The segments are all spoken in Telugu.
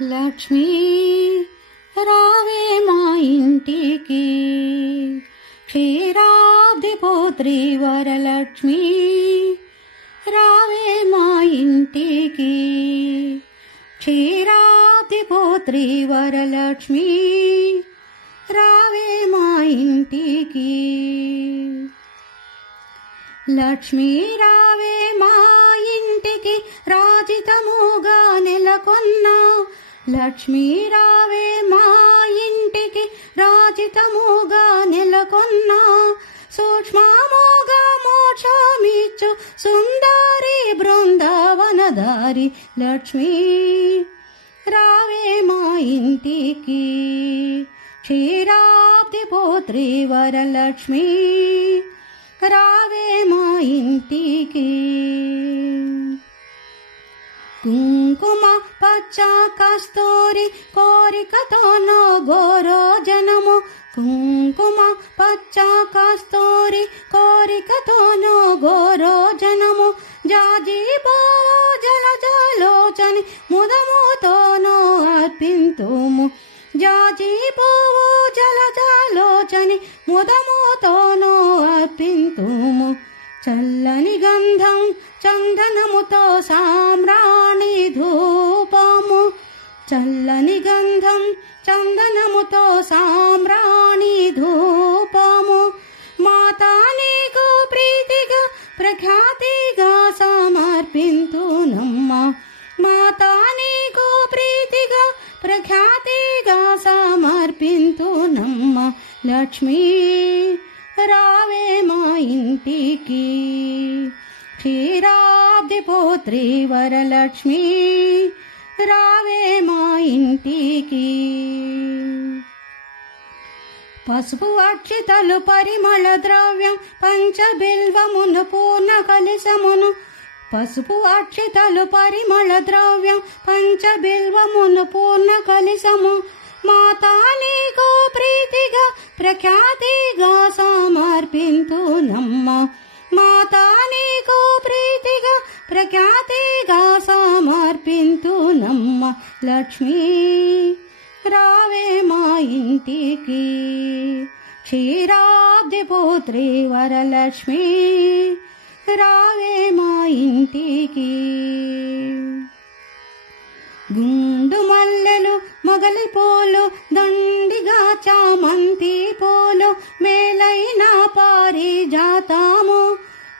లక్ష్మీ రావే మా ఇంటికి, క్షీరాబ్దిపుత్రి వరలక్ష్మి రావే మా ఇంటికి, క్షీరాబ్దిపుత్రి వరలక్ష్మి రావే మా ఇంటికి. లక్ష్మీ రావే మా ఇంటికి, రాజితముగా నెలకొన్న లక్ష్మీ రావే మా ఇంటికి, రాజితముగా నెలకొన్న సూక్ష్మముగా మోక్షమిచ్చు సుందరి బృందావనదారి లక్ష్మీ రావే మా ఇంటికి, క్షీరాబ్దిపుత్రి వరలక్ష్మి రావే మా ఇంటికి. కుంకుమ పచ్చ కస్తూరి కోరికతోనో గోరో జనము, కుంకుమ పచ్చ కస్తూరి కోరికతోనో గోరో జనము, జాజీపో జలజలోచని ముదముతోనో అర్పింతుము, జాజీపో జలజలోచని ముదముతోనో అర్పింతుము. చల్లని గంధం చందనముతో సామ్రాణి ధూపము, చల్లని గంధం చందనముతో సామ్రాణి ధూపము, మాతా నీకు ప్రీతిగా ప్రఖ్యాతిగా సమర్పింతునమ్మ, మాతా నీకు ప్రీతిగా ప్రఖ్యాతిగా సమర్పింతునమ్మ. లక్ష్మీ రావే మా ఇంటికి, క్షీరాబ్దిపుత్రి వరలక్ష్మి రావే మా ఇంటికి. పసుపు అక్షితలు పరిమళ ద్రవ్యం పంచబిల్వమును పూర్ణ కలశమును, పసుపు అక్షితలు పరిమళ ద్రవ్యం పంచబిల్వమును పూర్ణ కలశము, మాతా నీకు ప్రీతిగా ప్రఖ్యాతిగా సమర్పింతునమ్మ, మాతా నీకు ప్రీతిగా ప్రఖ్యాతిగా సమర్పింతునమ్మ. లక్ష్మీ రావే మా ఇంటికి, క్షీరాబ్దిపుత్రి వరలక్ష్మి రావే మా ఇంటికి. గుండు మల్లెలు మొగలి పూలు దండిగా చామంతి పూలు మేలైన పారిజాతము,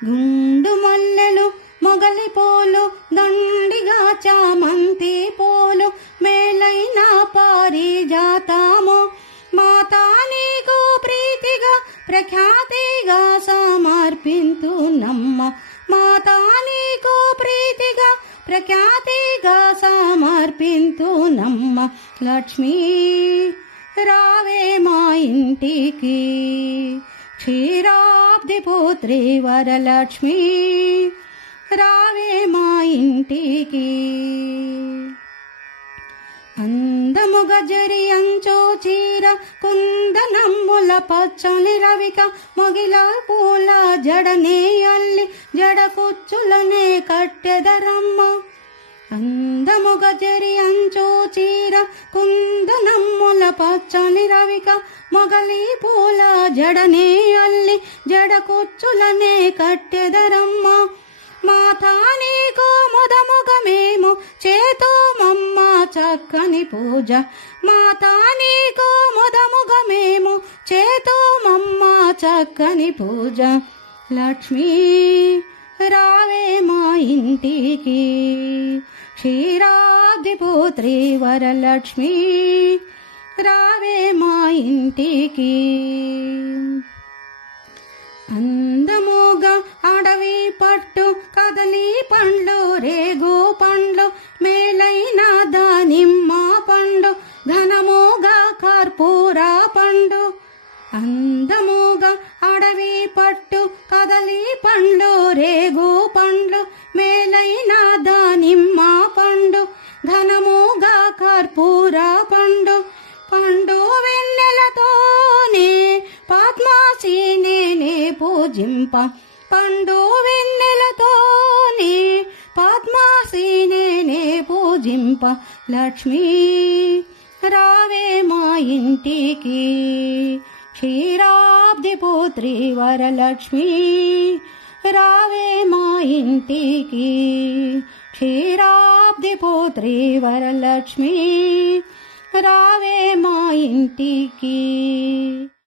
గుండు మల్లెలు మొగలి పూలు దండిగా చామంతి పూలు మేలైన పారిజాతము, మాతా నీకు ప్రీతిగా ప్రఖ్యాతిగా సమర్పింతునమ్మ, మాతా నీకు ప్రీతిగా ప్రఖ్యాతిగా సమర్పింతునమ్మ. లక్ష్మీ రావే మా ఇంటికి, క్షీరాబ్దిపుత్రి వరలక్ష్మి రావే మా ఇంటికి. అందముగ జరి అంచో చీర కుందనమ్ముల పచ్చని రవిక, మొగిల పూల జడనే అల్లి జడ కుచ్చులనే కట్టెదరమ్మ, అందముగ జరి అంచో చీర కుందనమ్ముల పచ్చని రవిక, మొగలి పూల జడనే అల్లి జడ కుచ్చులనే కట్టెదరమ్మ, మాతా నీకు ముదముగమేము చేతుమమ్మ చక్కని పూజ, మాతా నీకు ముదముగమేము చేతుమమ్మ చక్కని పూజ. లక్ష్మీ రావే మా ఇంటికి, క్షీరాబ్దిపుత్రి వరలక్ష్మి రావే మా ఇంటికి. అందముగా అడవి పట్టు కదలి పండ్లు రేగు పండ్లు మేలైన దానిమ్మ పండు ఘనముగా కర్పూర పండు, అందముగా అడవి పట్టు కదలి పండ్లు రేగు పండ్లు మేలైన దానిమ్మ పండు ఘనముగా కర్పూర పండు, పండు వెన్నెలతోనే పద్మాసీనే పూజింప, పండు వెన్నెలతోనే పద్మాసీనే పూజింప. వర్షింప లక్ష్మీ రావే మా ఇంటికి క్షీరాబ్ది పుత్రి వరలక్ష్మి రావే మా ఇంటికి క్షీరాబ్ది పుత్రి వరలక్ష్మి రావే మా ఇంటికి.